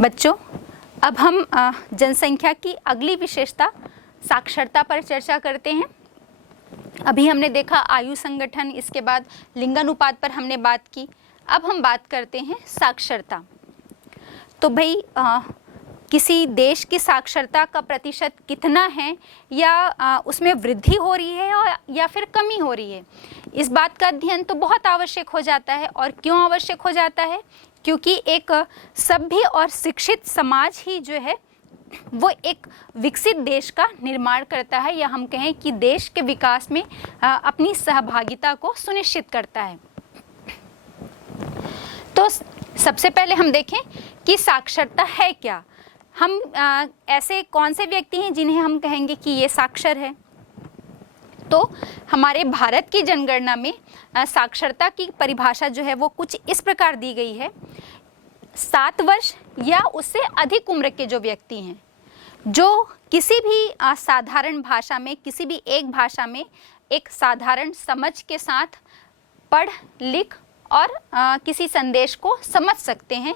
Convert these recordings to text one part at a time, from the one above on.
बच्चों, अब हम जनसंख्या की अगली विशेषता साक्षरता पर चर्चा करते हैं। अभी हमने देखा आयु संगठन, इसके बाद लिंगानुपात पर हमने बात की। अब हम बात करते हैं साक्षरता। तो भाई किसी देश की साक्षरता का प्रतिशत कितना है या उसमें वृद्धि हो रही है या फिर कमी हो रही है, इस बात का अध्ययन तो बहुत आवश्यक हो जाता है। और क्यों आवश्यक हो जाता है? क्योंकि एक सभ्य और शिक्षित समाज ही जो है वो एक विकसित देश का निर्माण करता है, या हम कहें कि देश के विकास में अपनी सहभागिता को सुनिश्चित करता है। तो सबसे पहले हम देखें कि साक्षरता है क्या। हम ऐसे कौन से व्यक्ति हैं जिन्हें हम कहेंगे कि ये साक्षर है। तो हमारे भारत की जनगणना में साक्षरता की परिभाषा जो है वो कुछ इस प्रकार दी गई है। 7 वर्ष या उससे अधिक उम्र के जो व्यक्ति हैं, जो किसी भी साधारण भाषा में, किसी भी एक भाषा में एक साधारण समझ के साथ पढ़ लिख और किसी संदेश को समझ सकते हैं,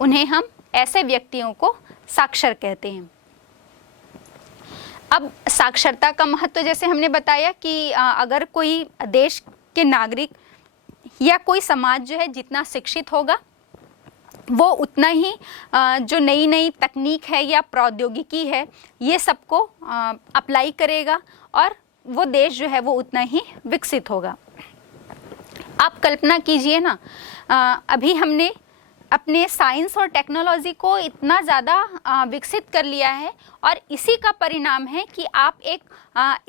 उन्हें हम ऐसे व्यक्तियों को साक्षर कहते हैं। अब साक्षरता का महत्व जैसे हमने बताया कि अगर कोई देश के नागरिक या कोई समाज जो है जितना शिक्षित होगा, वो उतना ही जो नई नई तकनीक है या प्रौद्योगिकी है ये सबको अप्लाई करेगा और वो देश जो है वो उतना ही विकसित होगा। आप कल्पना कीजिए ना, अभी हमने अपने साइंस और टेक्नोलॉजी को इतना ज़्यादा विकसित कर लिया है और इसी का परिणाम है कि आप एक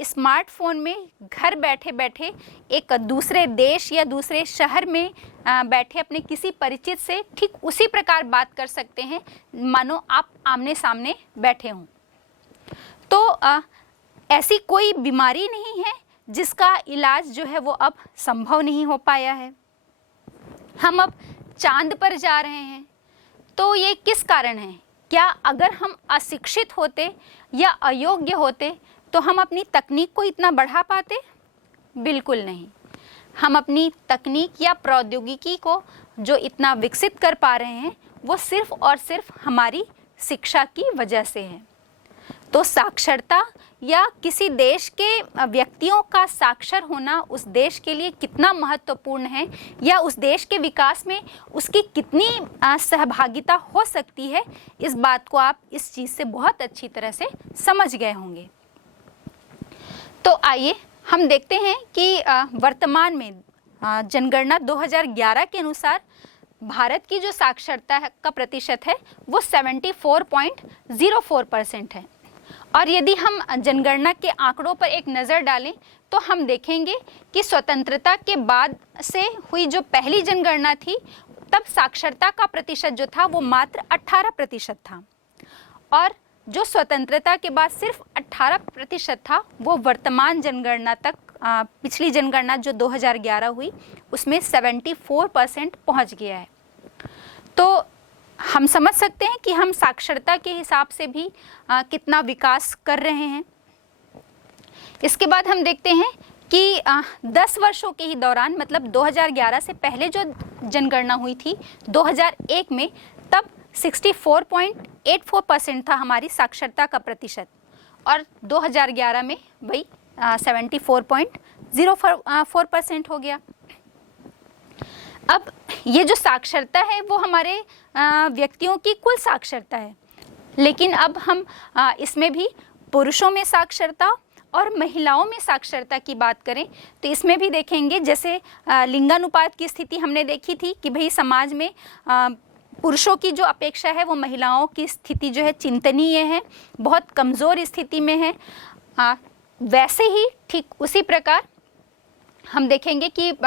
स्मार्टफोन में घर बैठे बैठे एक दूसरे देश या दूसरे शहर में बैठे अपने किसी परिचित से ठीक उसी प्रकार बात कर सकते हैं मानो आप आमने सामने बैठे हों। तो ऐसी कोई बीमारी नहीं है जिसका इलाज जो है वो अब संभव नहीं हो पाया है। हम अब चांद पर जा रहे हैं, तो ये किस कारण है? क्या अगर हम अशिक्षित होते या अयोग्य होते तो हम अपनी तकनीक को इतना बढ़ा पाते? बिल्कुल नहीं। हम अपनी तकनीक या प्रौद्योगिकी को जो इतना विकसित कर पा रहे हैं वो सिर्फ और सिर्फ हमारी शिक्षा की वजह से है। तो साक्षरता या किसी देश के व्यक्तियों का साक्षर होना उस देश के लिए कितना महत्वपूर्ण है या उस देश के विकास में उसकी कितनी सहभागिता हो सकती है, इस बात को आप इस चीज़ से बहुत अच्छी तरह से समझ गए होंगे। तो आइए हम देखते हैं कि वर्तमान में जनगणना 2011 के अनुसार भारत की जो साक्षरता का प्रतिशत है वो 74.04% है। और यदि हम जनगणना के आंकड़ों पर एक नज़र डालें तो हम देखेंगे कि स्वतंत्रता के बाद से हुई जो पहली जनगणना थी तब साक्षरता का प्रतिशत जो था वो मात्र 18% था, और जो स्वतंत्रता के बाद सिर्फ 18% था वो वर्तमान जनगणना तक, पिछली जनगणना जो 2011 हुई उसमें 74% पहुंच गया है। तो हम समझ सकते हैं कि हम साक्षरता के हिसाब से भी कितना विकास कर रहे हैं। इसके बाद हम देखते हैं कि 10 वर्षों के ही दौरान, मतलब 2011 से पहले जो जनगणना हुई थी 2001 में, तब 64.84% था हमारी साक्षरता का प्रतिशत, और 2011 में वही 74.04% हो गया। अब ये जो साक्षरता है वो हमारे व्यक्तियों की कुल साक्षरता है, लेकिन अब हम इसमें भी पुरुषों में साक्षरता और महिलाओं में साक्षरता की बात करें तो इसमें भी देखेंगे, जैसे लिंगानुपात की स्थिति हमने देखी थी कि भाई समाज में पुरुषों की जो अपेक्षा है वो महिलाओं की स्थिति जो है चिंतनीय है, बहुत कमज़ोर स्थिति में है। वैसे ही ठीक उसी प्रकार हम देखेंगे कि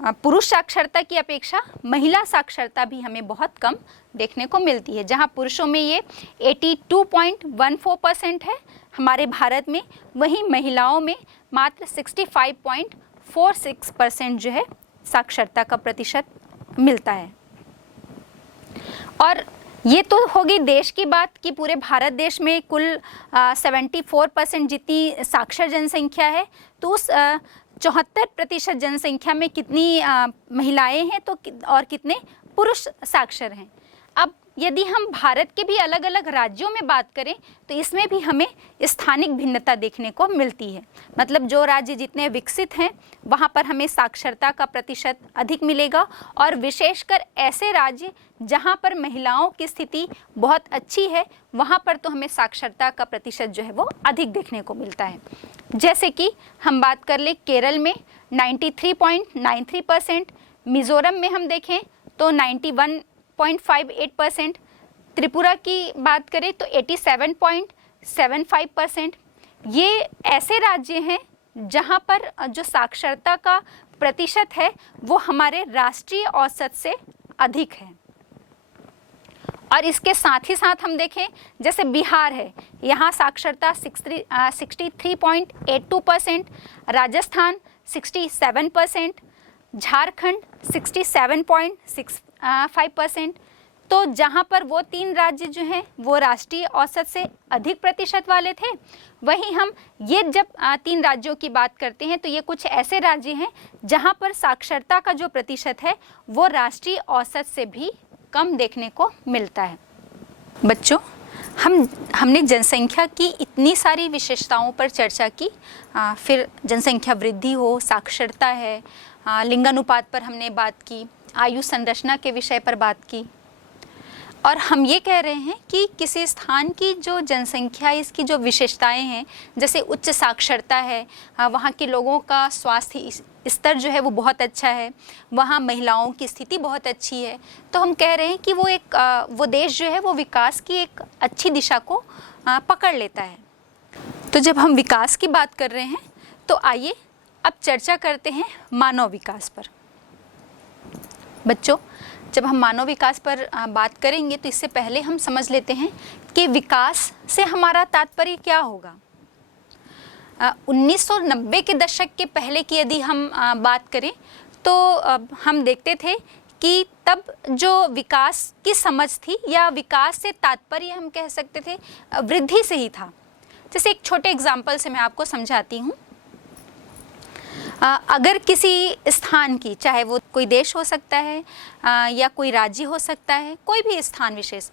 पुरुष साक्षरता की अपेक्षा महिला साक्षरता भी हमें बहुत कम देखने को मिलती है। जहां पुरुषों में ये 82.14% है हमारे भारत में, वहीं महिलाओं में मात्र 65.46% जो है साक्षरता का प्रतिशत मिलता है। और ये तो होगी देश की बात कि पूरे भारत देश में कुल 74% जितनी साक्षर जनसंख्या है, तो उस 74% जनसंख्या में कितनी महिलाएं हैं तो और कितने पुरुष साक्षर हैं। अब यदि हम भारत के भी अलग अलग राज्यों में बात करें तो इसमें भी हमें स्थानिक भिन्नता देखने को मिलती है। मतलब जो राज्य जितने विकसित हैं वहाँ पर हमें साक्षरता का प्रतिशत अधिक मिलेगा, और विशेषकर ऐसे राज्य जहाँ पर महिलाओं की स्थिति बहुत अच्छी है वहाँ पर तो हमें साक्षरता का प्रतिशत जो है वो अधिक देखने को मिलता है। जैसे कि हम बात कर ले केरल में 93.93%, मिज़ोरम में हम देखें तो 91.58%, त्रिपुरा की बात करें तो 87.75%। ये ऐसे राज्य हैं जहां पर जो साक्षरता का प्रतिशत है वो हमारे राष्ट्रीय औसत से अधिक है। और इसके साथ ही साथ हम देखें जैसे बिहार है, यहाँ साक्षरता 63.82%, राजस्थान 67%, झारखंड 67.65%। तो जहाँ पर वो 3 राज्य जो हैं वो राष्ट्रीय औसत से अधिक प्रतिशत वाले थे, वहीं हम ये जब 3 राज्यों की बात करते हैं तो ये कुछ ऐसे राज्य हैं जहाँ पर साक्षरता का जो प्रतिशत है वो राष्ट्रीय औसत से भी कम देखने को मिलता है। बच्चों, हमने जनसंख्या की इतनी सारी विशेषताओं पर चर्चा की, फिर जनसंख्या वृद्धि हो, साक्षरता है, लिंगानुपात पर हमने बात की, आयु संरचना के विषय पर बात की, और हम ये कह रहे हैं कि किसी स्थान की जो जनसंख्या, इसकी जो विशेषताएं हैं, जैसे उच्च साक्षरता है, वहाँ के लोगों का स्वास्थ्य स्तर जो है वो बहुत अच्छा है, वहाँ महिलाओं की स्थिति बहुत अच्छी है, तो हम कह रहे हैं कि वो देश जो है वो विकास की एक अच्छी दिशा को पकड़ लेता है। तो जब हम विकास की बात कर रहे हैं तो आइए अब चर्चा करते हैं मानव विकास पर। बच्चों, जब हम मानव विकास पर बात करेंगे तो इससे पहले हम समझ लेते हैं कि विकास से हमारा तात्पर्य क्या होगा। 1990 के दशक के पहले की यदि हम बात करें तो हम देखते थे कि तब जो विकास की समझ थी या विकास से तात्पर्य हम कह सकते थे वृद्धि से ही था। जैसे एक छोटे एग्जाम्पल से मैं आपको समझाती हूँ। अगर किसी स्थान की, चाहे वो कोई देश हो सकता है या कोई राज्य हो सकता है, कोई भी स्थान विशेष,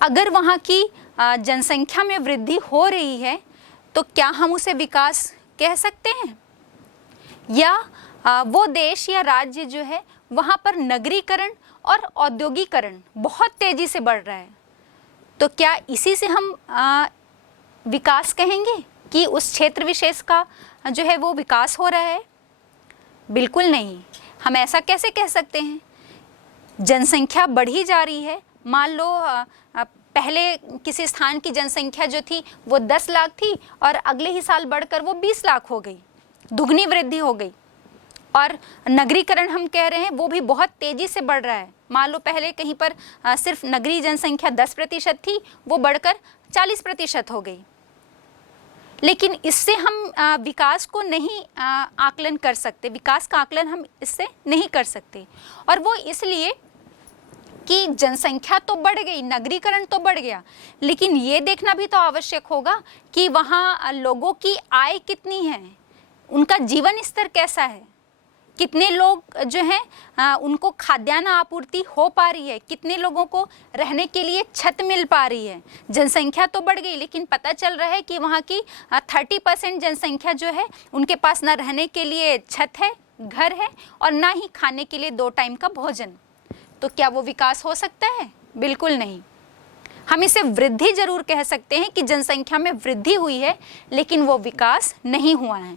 अगर वहाँ की जनसंख्या में वृद्धि हो रही है तो क्या हम उसे विकास कह सकते हैं? या वो देश या राज्य जो है वहाँ पर नगरीकरण और औद्योगिकरण बहुत तेज़ी से बढ़ रहा है, तो क्या इसी से हम विकास कहेंगे कि उस क्षेत्र विशेष का जो है वो विकास हो रहा है? बिल्कुल नहीं। हम ऐसा कैसे कह सकते हैं? जनसंख्या बढ़ी जा रही है। मान लो पहले किसी स्थान की जनसंख्या जो थी वो 10 लाख थी और अगले ही साल बढ़कर वो 20 लाख हो गई, दुगनी वृद्धि हो गई। और नगरीकरण हम कह रहे हैं वो भी बहुत तेज़ी से बढ़ रहा है। मान लो पहले कहीं पर सिर्फ नगरीय जनसंख्या 10% थी, वो बढ़कर 40% हो गई। लेकिन इससे हम विकास को नहीं आकलन कर सकते, विकास का आकलन हम इससे नहीं कर सकते। और वो इसलिए कि जनसंख्या तो बढ़ गई, नगरीकरण तो बढ़ गया, लेकिन ये देखना भी तो आवश्यक होगा कि वहाँ लोगों की आय कितनी है, उनका जीवन स्तर कैसा है, कितने लोग जो हैं उनको खाद्यान्न आपूर्ति हो पा रही है, कितने लोगों को रहने के लिए छत मिल पा रही है। जनसंख्या तो बढ़ गई, लेकिन पता चल रहा है कि वहाँ की 30% जनसंख्या जो है उनके पास ना रहने के लिए छत है, घर है, और ना ही खाने के लिए 2 टाइम का भोजन। तो क्या वो विकास हो सकता है? बिल्कुल नहीं। हम इसे वृद्धि जरूर कह सकते हैं कि जनसंख्या में वृद्धि हुई है, लेकिन वो विकास नहीं हुआ है।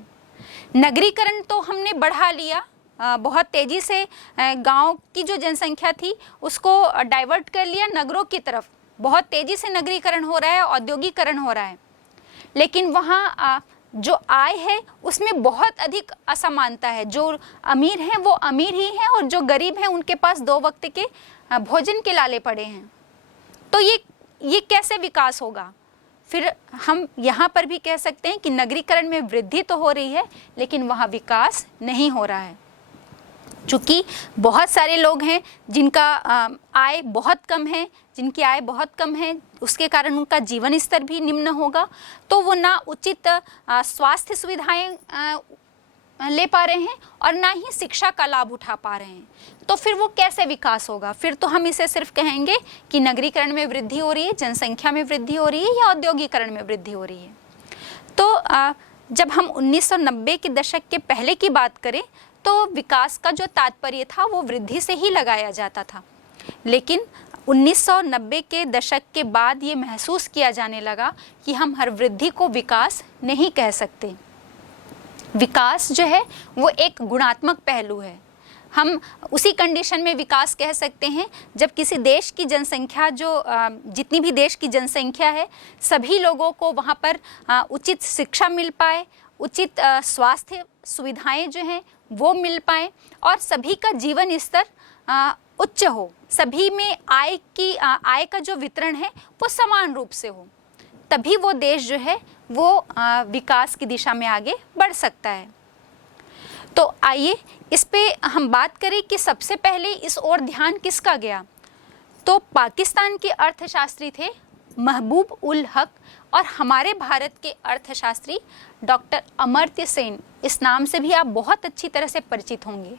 नगरीकरण तो हमने बढ़ा लिया, बहुत तेज़ी से गांव की जो जनसंख्या थी उसको डाइवर्ट कर लिया नगरों की तरफ, बहुत तेज़ी से नगरीकरण हो रहा है, औद्योगिकरण हो रहा है, लेकिन वहाँ जो आय है उसमें बहुत अधिक असमानता है। जो अमीर हैं वो अमीर ही हैं और जो गरीब हैं उनके पास 2 वक्त के भोजन के लाले पड़े हैं। तो ये कैसे विकास होगा? फिर हम यहाँ पर भी कह सकते हैं कि नगरीकरण में वृद्धि तो हो रही है, लेकिन वहाँ विकास नहीं हो रहा है। चूँकि बहुत सारे लोग हैं जिनका आय बहुत कम है, जिनकी आय बहुत कम है, उसके कारण उनका जीवन स्तर भी निम्न होगा, तो वो ना उचित स्वास्थ्य सुविधाएं ले पा रहे हैं और ना ही शिक्षा का लाभ उठा पा रहे हैं, तो फिर वो कैसे विकास होगा? फिर तो हम इसे सिर्फ कहेंगे कि नगरीकरण में वृद्धि हो रही है, जनसंख्या में वृद्धि हो रही है या औद्योगिकरण में वृद्धि हो रही है। तो जब हम 1990 के दशक के पहले की बात करें तो विकास का जो तात्पर्य था वो वृद्धि से ही लगाया जाता था, लेकिन 1990 के दशक के बाद ये महसूस किया जाने लगा कि हम हर वृद्धि को विकास नहीं कह सकते। विकास जो है वो एक गुणात्मक पहलू है। हम उसी कंडीशन में विकास कह सकते हैं जब किसी देश की जनसंख्या जितनी भी देश की जनसंख्या है, सभी लोगों को वहाँ पर उचित शिक्षा मिल पाए, उचित स्वास्थ्य सुविधाएं जो हैं वो मिल पाए और सभी का जीवन स्तर उच्च हो, सभी में आय का जो वितरण है वो समान रूप से हो, तभी वो देश जो है वो विकास की दिशा में आगे बढ़ सकता है। तो आइए इस पे हम बात करें कि सबसे पहले इस ओर ध्यान किसका गया। तो पाकिस्तान के अर्थशास्त्री थे महबूब उल हक और हमारे भारत के अर्थशास्त्री डॉक्टर अमर्त्य सेन। इस नाम से भी आप बहुत अच्छी तरह से परिचित होंगे।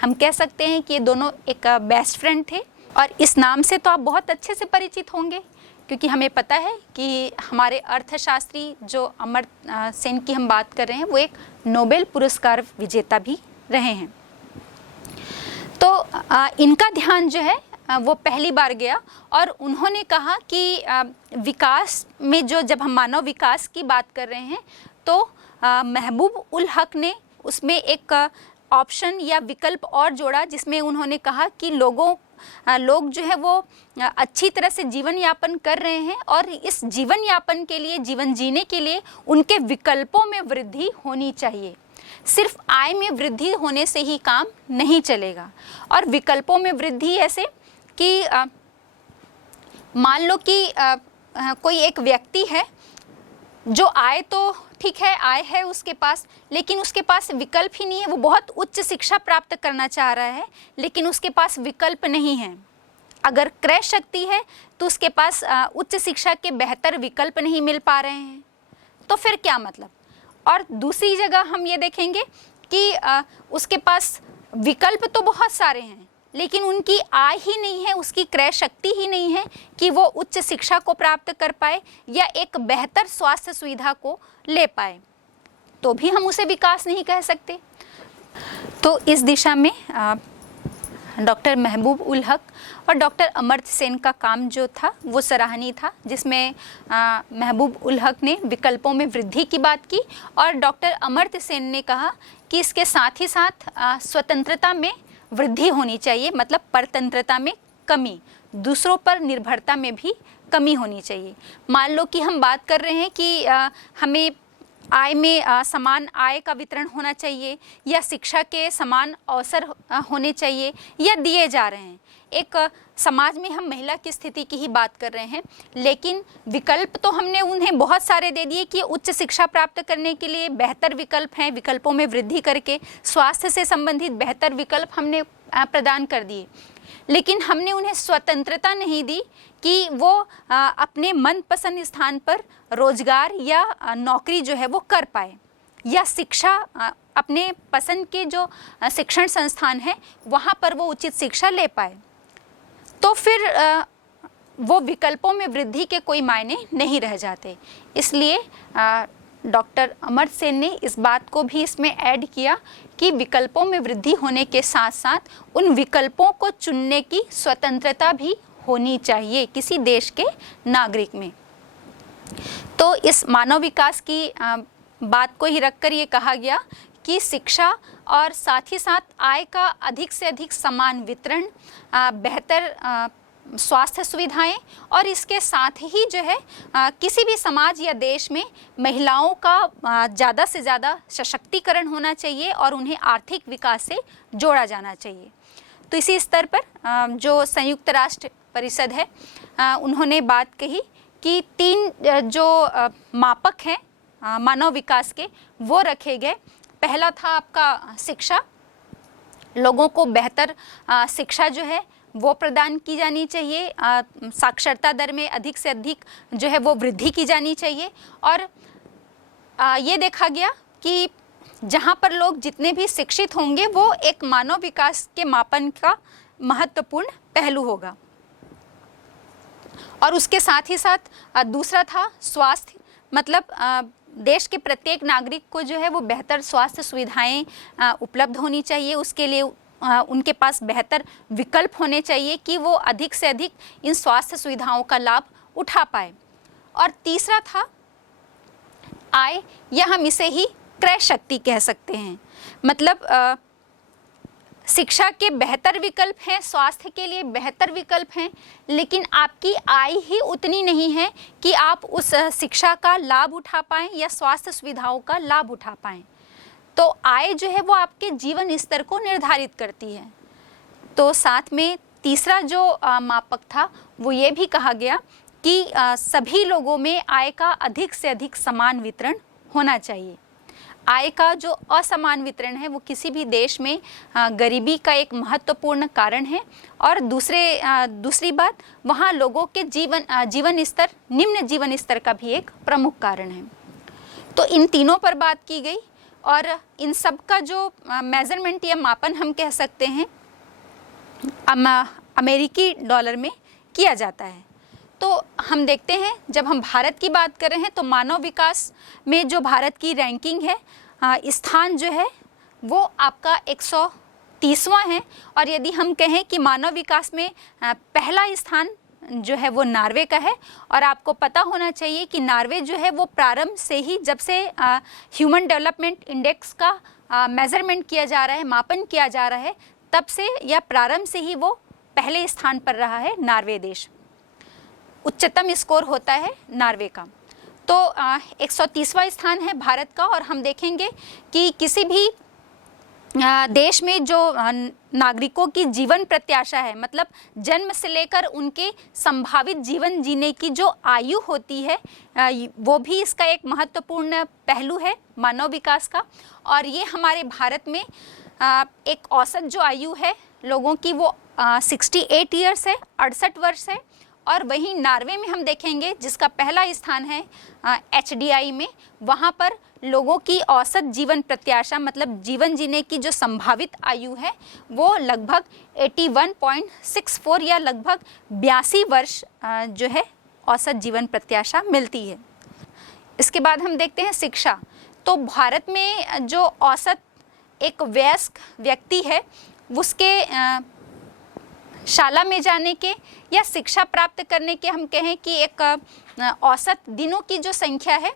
हम कह सकते हैं कि ये दोनों एक बेस्ट फ्रेंड थे और इस नाम से तो आप बहुत अच्छे से परिचित होंगे क्योंकि हमें पता है कि हमारे अर्थशास्त्री जो अमर्त्य सेन की हम बात कर रहे हैं वो एक नोबेल पुरस्कार विजेता भी रहे हैं। तो इनका ध्यान जो है वो पहली बार गया और उन्होंने कहा कि विकास में जब हम मानव विकास की बात कर रहे हैं तो महबूब उल हक ने उसमें एक ऑप्शन या विकल्प और जोड़ा जिसमें उन्होंने कहा कि लोग जो है वो अच्छी तरह से जीवन यापन कर रहे हैं और इस जीवन यापन के लिए, जीवन जीने के लिए उनके विकल्पों में वृद्धि होनी चाहिए। सिर्फ आय में वृद्धि होने से ही काम नहीं चलेगा और विकल्पों में वृद्धि ऐसे कि मान लो कि कोई एक व्यक्ति है जो आय तो ठीक है, आय है उसके पास, लेकिन उसके पास विकल्प ही नहीं है। वो बहुत उच्च शिक्षा प्राप्त करना चाह रहा है लेकिन उसके पास विकल्प नहीं है। अगर क्रय शक्ति है तो उसके पास उच्च शिक्षा के बेहतर विकल्प नहीं मिल पा रहे हैं, तो फिर क्या मतलब। और दूसरी जगह हम ये देखेंगे कि उसके पास विकल्प तो बहुत सारे हैं लेकिन उनकी आय ही नहीं है, उसकी क्रय शक्ति ही नहीं है कि वो उच्च शिक्षा को प्राप्त कर पाए या एक बेहतर स्वास्थ्य सुविधा को ले पाए, तो भी हम उसे विकास नहीं कह सकते। तो इस दिशा में डॉक्टर महबूब उल हक और डॉक्टर अमर्त्य सेन का काम जो था वो सराहनीय था, जिसमें महबूब उल हक ने विकल्पों में वृद्धि की बात की और डॉक्टर अमर्त्य सेन ने कहा कि इसके साथ ही साथ स्वतंत्रता में वृद्धि होनी चाहिए, मतलब परतंत्रता में कमी, दूसरों पर निर्भरता में भी कमी होनी चाहिए। मान लो कि हम बात कर रहे हैं कि हमें आय में समान आय का वितरण होना चाहिए या शिक्षा के समान अवसर होने चाहिए या दिए जा रहे हैं। एक समाज में हम महिला की स्थिति की ही बात कर रहे हैं लेकिन विकल्प तो हमने उन्हें बहुत सारे दे दिए कि उच्च शिक्षा प्राप्त करने के लिए बेहतर विकल्प हैं, विकल्पों में वृद्धि करके स्वास्थ्य से संबंधित बेहतर विकल्प हमने प्रदान कर दिए, लेकिन हमने उन्हें स्वतंत्रता नहीं दी कि वो अपने मनपसंद स्थान पर रोजगार या नौकरी जो है वो कर पाए या शिक्षा अपने पसंद के जो शिक्षण संस्थान है वहाँ पर वो उचित शिक्षा ले पाए। तो फिर वो विकल्पों में वृद्धि के कोई मायने नहीं रह जाते। इसलिए डॉक्टर अमर्त्य सेन ने इस बात को भी इसमें ऐड किया कि विकल्पों में वृद्धि होने के साथ साथ उन विकल्पों को चुनने की स्वतंत्रता भी होनी चाहिए किसी देश के नागरिक में। तो इस मानव विकास की बात को ही रखकर ये कहा गया कि शिक्षा और साथ ही साथ आय का अधिक से अधिक समान वितरण, बेहतर स्वास्थ्य सुविधाएं और इसके साथ ही जो है किसी भी समाज या देश में महिलाओं का ज़्यादा से ज़्यादा सशक्तिकरण होना चाहिए और उन्हें आर्थिक विकास से जोड़ा जाना चाहिए। तो इसी स्तर पर जो संयुक्त राष्ट्र परिषद है उन्होंने बात कही कि 3 जो मापक हैं मानव विकास के वो रखे गए। पहला था आपका शिक्षा, लोगों को बेहतर शिक्षा जो है वो प्रदान की जानी चाहिए, साक्षरता दर में अधिक से अधिक जो है वो वृद्धि की जानी चाहिए और ये देखा गया कि जहाँ पर लोग जितने भी शिक्षित होंगे वो एक मानव विकास के मापन का महत्वपूर्ण पहलू होगा। और उसके साथ ही साथ दूसरा था स्वास्थ्य, मतलब देश के प्रत्येक नागरिक को जो है वो बेहतर स्वास्थ्य सुविधाएं उपलब्ध होनी चाहिए, उसके लिए उनके पास बेहतर विकल्प होने चाहिए कि वो अधिक से अधिक इन स्वास्थ्य सुविधाओं का लाभ उठा पाए। और तीसरा था आय, या हम इसे ही क्रय शक्ति कह सकते हैं, मतलब शिक्षा के बेहतर विकल्प हैं, स्वास्थ्य के लिए बेहतर विकल्प हैं, लेकिन आपकी आय ही उतनी नहीं है कि आप उस शिक्षा का लाभ उठा पाएं या स्वास्थ्य सुविधाओं का लाभ उठा पाएं। तो आय जो है वो आपके जीवन स्तर को निर्धारित करती है। तो साथ में तीसरा जो मापक था वो ये भी कहा गया कि सभी लोगों में आय का अधिक से अधिक समान वितरण होना चाहिए। आय का जो असमान वितरण है वो किसी भी देश में गरीबी का एक महत्वपूर्ण कारण है। और दूसरी बात, वहाँ लोगों के जीवन स्तर, निम्न जीवन स्तर का भी एक प्रमुख कारण है। तो इन तीनों पर बात की गई और इन सब का जो मेजरमेंट या मापन हम कह सकते हैं अमेरिकी डॉलर में किया जाता है। तो हम देखते हैं, जब हम भारत की बात कर रहे हैं तो मानव विकास में जो भारत की रैंकिंग है, स्थान जो है वो आपका 130वां है। और यदि हम कहें कि मानव विकास में पहला स्थान जो है वो नार्वे का है। और आपको पता होना चाहिए कि नार्वे जो है वो प्रारंभ से ही, जब से ह्यूमन डेवलपमेंट इंडेक्स का मेजरमेंट किया जा रहा है, मापन किया जा रहा है, तब से या प्रारंभ से ही वो पहले स्थान पर रहा है नार्वे देश। उच्चतम स्कोर होता है नार्वे का। तो 130वां स्थान है भारत का। और हम देखेंगे कि किसी भी देश में जो नागरिकों की जीवन प्रत्याशा है, मतलब जन्म से लेकर उनके संभावित जीवन जीने की जो आयु होती है, वो भी इसका एक महत्वपूर्ण पहलू है मानव विकास का। और ये हमारे भारत में एक औसत जो आयु है लोगों की वो 68 ईयर्स है, 68 वर्ष है। और वहीं नार्वे में हम देखेंगे, जिसका पहला स्थान है HDI में, वहाँ पर लोगों की औसत जीवन प्रत्याशा, मतलब जीवन जीने की जो संभावित आयु है, वो लगभग 81.64 या लगभग 82 वर्ष जो है औसत जीवन प्रत्याशा मिलती है। इसके बाद हम देखते हैं शिक्षा। तो भारत में जो औसत एक वयस्क व्यक्ति है, उसके शाला में जाने के या शिक्षा प्राप्त करने के, हम कहें कि एक औसत दिनों की जो संख्या है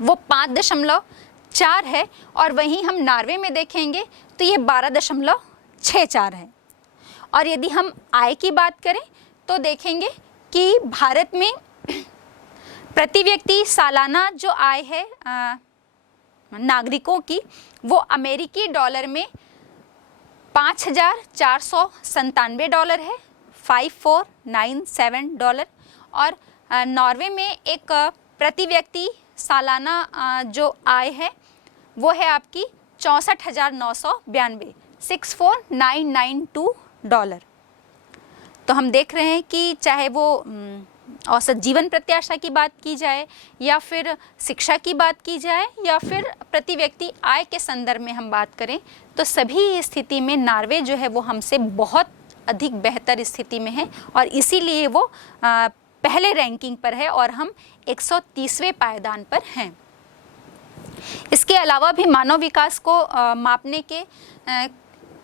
वो 5.64 है। और वहीं हम नार्वे में देखेंगे तो ये 12.64 है। और यदि हम आय की बात करें तो देखेंगे कि भारत में प्रति व्यक्ति सालाना जो आय है नागरिकों की, वो अमेरिकी डॉलर में $5,497 है, $5,497। और नॉर्वे में एक प्रति व्यक्ति सालाना जो आय है वो है आपकी 64,992, $64,992। तो हम देख रहे हैं कि चाहे वो औसत जीवन प्रत्याशा की बात की जाए या फिर शिक्षा की बात की जाए या फिर प्रति व्यक्ति आय के संदर्भ में हम बात करें, तो सभी स्थिति में नार्वे जो है वो हमसे बहुत अधिक बेहतर स्थिति में है। और इसीलिए वो पहले रैंकिंग पर है और हम 130वें पायदान पर हैं। इसके अलावा भी मानव विकास को मापने के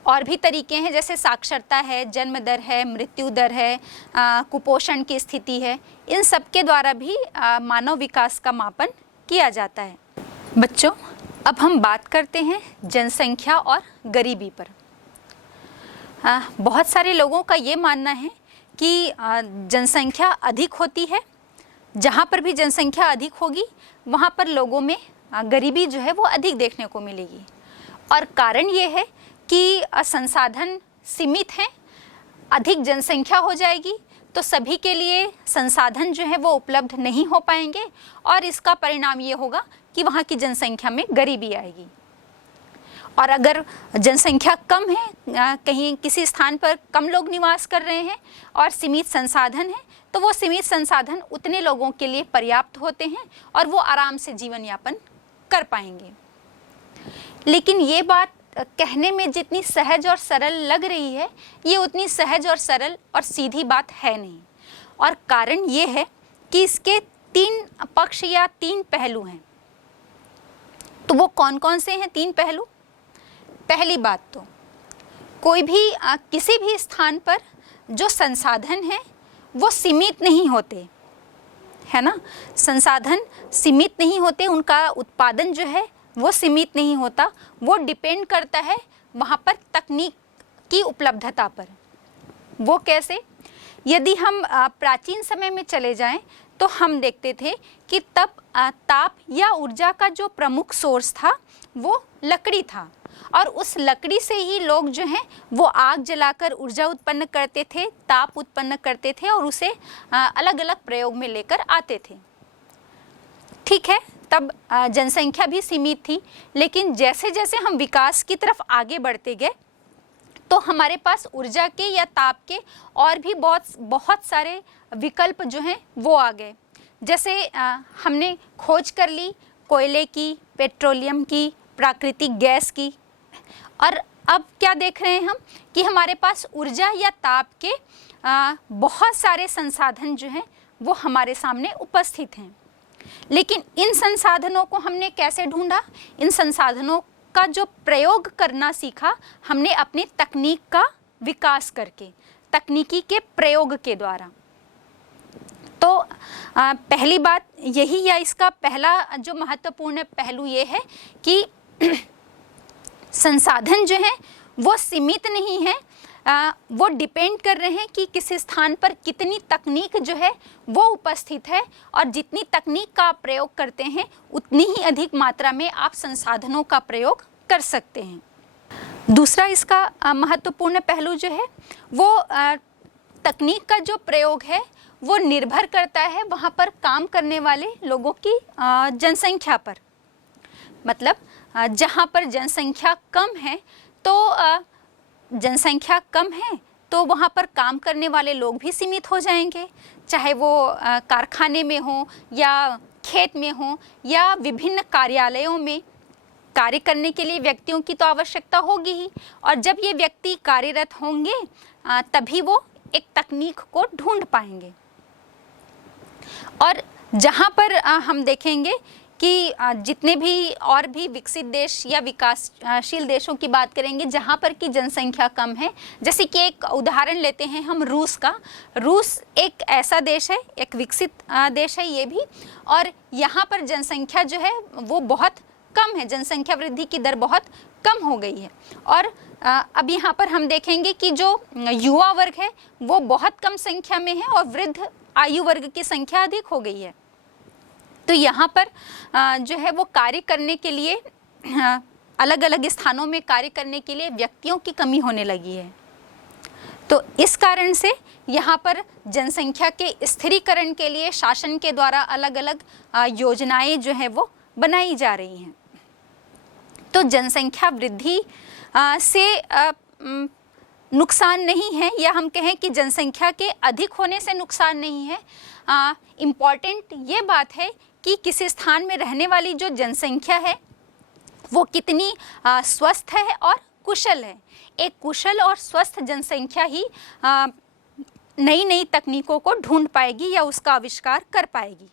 और भी तरीके हैं, जैसे साक्षरता है, जन्म दर है, मृत्यु दर है, कुपोषण की स्थिति है। इन सब के द्वारा भी मानव विकास का मापन किया जाता है। बच्चों, अब हम बात करते हैं जनसंख्या और गरीबी पर। बहुत सारे लोगों का ये मानना है कि जनसंख्या अधिक होती है, जहाँ पर भी जनसंख्या अधिक होगी वहाँ पर लोगों में गरीबी जो है वो अधिक देखने को मिलेगी। और कारण ये है कि संसाधन सीमित हैं, अधिक जनसंख्या हो जाएगी तो सभी के लिए संसाधन जो है वो उपलब्ध नहीं हो पाएंगे और इसका परिणाम ये होगा कि वहाँ की जनसंख्या में गरीबी आएगी। और अगर जनसंख्या कम है, कहीं किसी स्थान पर कम लोग निवास कर रहे हैं और सीमित संसाधन है, तो वो सीमित संसाधन उतने लोगों के लिए पर्याप्त होते हैं और वो आराम से जीवन यापन कर पाएंगे। लेकिन ये बात कहने में जितनी सहज और सरल लग रही है, ये उतनी सहज और सरल और सीधी बात है नहीं। और कारण ये है कि इसके 3 पक्ष या 3 पहलू हैं। तो वो कौन कौन से हैं 3 पहलू? पहली बात तो कोई भी किसी भी स्थान पर जो संसाधन हैं वो सीमित नहीं होते, है ना। संसाधन सीमित नहीं होते, उनका उत्पादन जो है वो सीमित नहीं होता। वो डिपेंड करता है वहाँ पर तकनीक की उपलब्धता पर। वो कैसे? यदि हम प्राचीन समय में चले जाएं तो हम देखते थे कि तब ताप या ऊर्जा का जो प्रमुख सोर्स था वो लकड़ी था, और उस लकड़ी से ही लोग जो हैं वो आग जलाकर ऊर्जा उत्पन्न करते थे, ताप उत्पन्न करते थे और उसे अलग अलग प्रयोग में लेकर आते थे। ठीक है, तब जनसंख्या भी सीमित थी, लेकिन जैसे जैसे हम विकास की तरफ आगे बढ़ते गए तो हमारे पास ऊर्जा के या ताप के और भी बहुत सारे विकल्प जो हैं वो आ गए। जैसे हमने खोज कर ली कोयले की, पेट्रोलियम की, प्राकृतिक गैस की, और अब क्या देख रहे हैं हम कि हमारे पास ऊर्जा या ताप के बहुत सारे संसाधन जो हैं वो हमारे सामने उपस्थित हैं। लेकिन इन संसाधनों को हमने कैसे ढूंढा? इन संसाधनों का जो प्रयोग करना सीखा हमने अपनी तकनीक का विकास करके, तकनीकी के प्रयोग के द्वारा। तो पहली बात यही, या इसका पहला जो महत्वपूर्ण पहलू ये है कि संसाधन जो हैं वो सीमित नहीं है, वो डिपेंड कर रहे हैं कि किस स्थान पर कितनी तकनीक जो है वो उपस्थित है, और जितनी तकनीक का आप प्रयोग करते हैं उतनी ही अधिक मात्रा में आप संसाधनों का प्रयोग कर सकते हैं। दूसरा इसका महत्वपूर्ण पहलू जो है वो तकनीक का जो प्रयोग है वो निर्भर करता है वहाँ पर काम करने वाले लोगों की जनसंख्या पर। मतलब जहाँ पर जनसंख्या कम है तो वहाँ पर काम करने वाले लोग भी सीमित हो जाएंगे, चाहे वो कारखाने में हो या खेत में हो या विभिन्न कार्यालयों में। कार्य करने के लिए व्यक्तियों की तो आवश्यकता होगी ही, और जब ये व्यक्ति कार्यरत होंगे तभी वो एक तकनीक को ढूंढ पाएंगे। और जहाँ पर हम देखेंगे कि जितने भी और भी विकसित देश या विकासशील देशों की बात करेंगे जहाँ पर की जनसंख्या कम है, जैसे कि एक उदाहरण लेते हैं हम रूस का। रूस एक ऐसा देश है, एक विकसित देश है ये भी, और यहाँ पर जनसंख्या जो है वो बहुत कम है, जनसंख्या वृद्धि की दर बहुत कम हो गई है। और अब यहाँ पर हम देखेंगे कि जो युवा वर्ग है वो बहुत कम संख्या में है और वृद्ध आयु वर्ग की संख्या अधिक हो गई है। तो यहाँ पर जो है वो कार्य करने के लिए अलग अलग स्थानों में कार्य करने के लिए व्यक्तियों की कमी होने लगी है। तो इस कारण से यहाँ पर जनसंख्या के स्थिरीकरण के लिए शासन के द्वारा अलग अलग योजनाएं जो है वो बनाई जा रही हैं। तो जनसंख्या वृद्धि से नुकसान नहीं है, या हम कहें कि जनसंख्या के अधिक होने से नुकसान नहीं है। इम्पॉर्टेंट ये बात है कि किसी स्थान में रहने वाली जो जनसंख्या है वो कितनी स्वस्थ है और कुशल है। एक कुशल और स्वस्थ जनसंख्या ही नई नई तकनीकों को ढूंढ पाएगी या उसका आविष्कार कर पाएगी।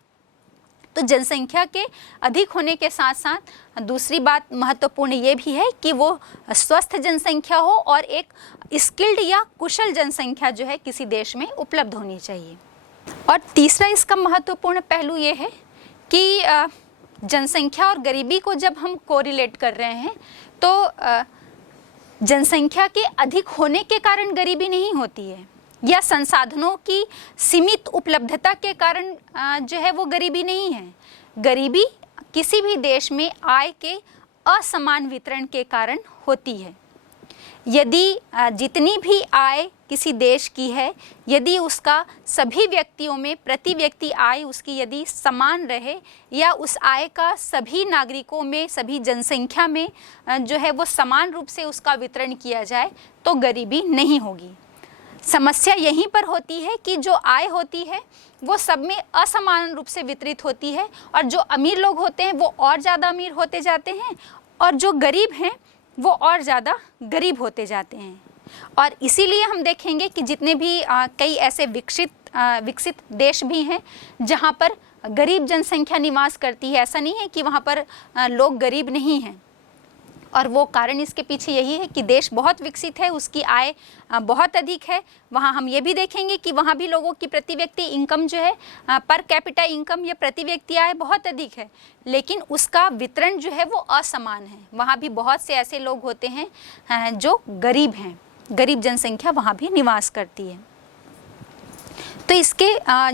तो जनसंख्या के अधिक होने के साथ साथ दूसरी बात महत्वपूर्ण ये भी है कि वो स्वस्थ जनसंख्या हो और एक स्किल्ड या कुशल जनसंख्या जो है किसी देश में उपलब्ध होनी चाहिए। और तीसरा इसका महत्वपूर्ण पहलू ये है कि जनसंख्या और गरीबी को जब हम कोरिलेट कर रहे हैं तो जनसंख्या के अधिक होने के कारण गरीबी नहीं होती है, या संसाधनों की सीमित उपलब्धता के कारण जो है वो गरीबी नहीं है। गरीबी किसी भी देश में आय के असमान वितरण के कारण होती है। यदि जितनी भी आय किसी देश की है, यदि उसका सभी व्यक्तियों में प्रति व्यक्ति आय उसकी यदि समान रहे, या उस आय का सभी नागरिकों में, सभी जनसंख्या में जो है वो समान रूप से उसका वितरण किया जाए, तो गरीबी नहीं होगी। समस्या यहीं पर होती है कि जो आय होती है वो सब में असमान रूप से वितरित होती है, और जो अमीर लोग होते हैं वो और ज़्यादा अमीर होते जाते हैं, और जो गरीब हैं वो और ज़्यादा गरीब होते जाते हैं। और इसीलिए हम देखेंगे कि जितने भी कई ऐसे विकसित देश भी हैं जहाँ पर गरीब जनसंख्या निवास करती है। ऐसा नहीं है कि वहाँ पर लोग गरीब नहीं हैं, और वो कारण इसके पीछे यही है कि देश बहुत विकसित है, उसकी आय बहुत अधिक है। वहाँ हम ये भी देखेंगे कि वहाँ भी लोगों की प्रति व्यक्ति इनकम जो है, पर कैपिटा इनकम या प्रति व्यक्ति आय बहुत अधिक है, लेकिन उसका वितरण जो है वो असमान है। वहाँ भी बहुत से ऐसे लोग होते हैं जो गरीब हैं, गरीब जनसंख्या वहाँ भी निवास करती है। तो इसके